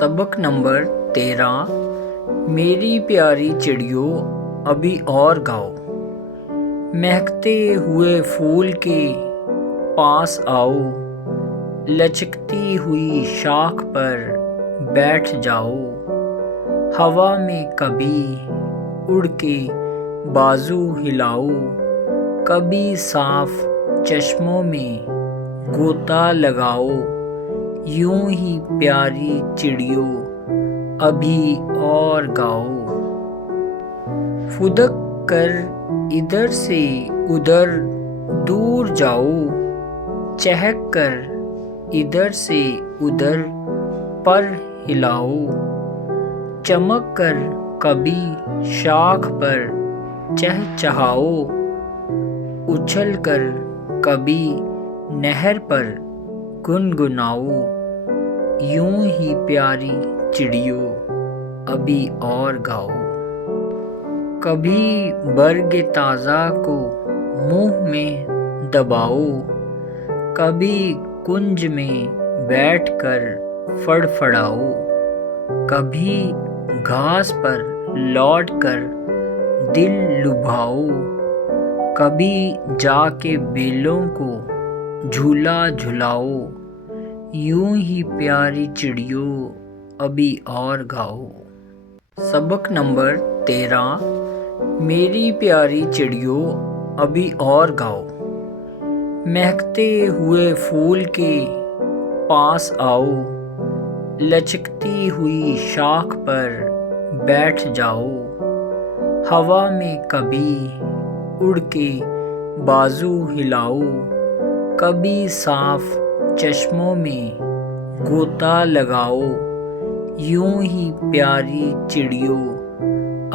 सबक नंबर 13। मेरी प्यारी चिड़ियों अभी और गाओ। महकते हुए फूल के पास आओ, लचकती हुई शाख पर बैठ जाओ। हवा में कभी उड़ के बाजू हिलाओ, कभी साफ चश्मों में गोता लगाओ। यूं ही प्यारी चिड़ियों अभी और गाओ। फुदक कर इधर से उधर दूर जाओ, चहक कर इधर से उधर पर हिलाओ। चमक कर कभी शाख पर चहचहाओ, उछल कर कभी नहर पर गुनगुनाओ। यूं ही प्यारी चिड़ियों अभी और गाओ। कभी बर्ग ताज़ा को मुंह में दबाओ, कभी कुंज में बैठकर फड़फड़ाओ। कभी घास पर लौटकर दिल लुभाओ, कभी जाके बेलों को झूला झुलाओ। यूं ही प्यारी चिड़ियों अभी और गाओ। सबक नंबर 13। मेरी प्यारी चिड़ियों अभी और गाओ। महकते हुए फूल के पास आओ, लचकती हुई शाख पर बैठ जाओ। हवा में कभी उड़ के बाजू हिलाओ, कभी साफ चश्मों में गोता लगाओ। यूं ही प्यारी चिड़ियों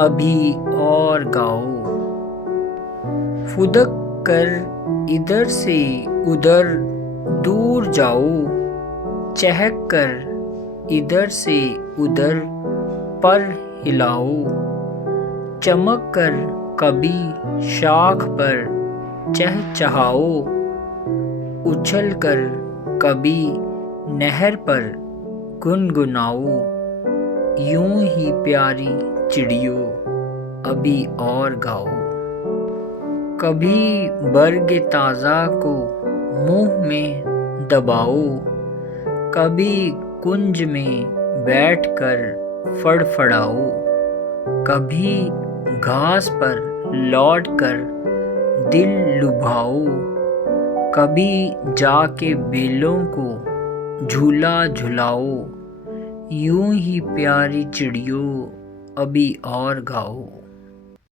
अभी और गाओ। फुदक कर इधर से उधर दूर जाओ, चहक कर इधर से उधर पर हिलाओ। चमक कर कभी शाख पर चहचहाओ, उछल कर कभी नहर पर गुनगुनाओ। यूं ही प्यारी चिड़ियों अभी और गाओ। कभी बर्ग ताज़ा को मुंह में दबाओ, कभी कुंज में बैठकर फड़फड़ाओ। कभी घास पर लौटकर दिल लुभाओ, कभी जाके बेलों को झूला झुलाओ। यूं ही प्यारी चिड़ियों अभी और गाओ।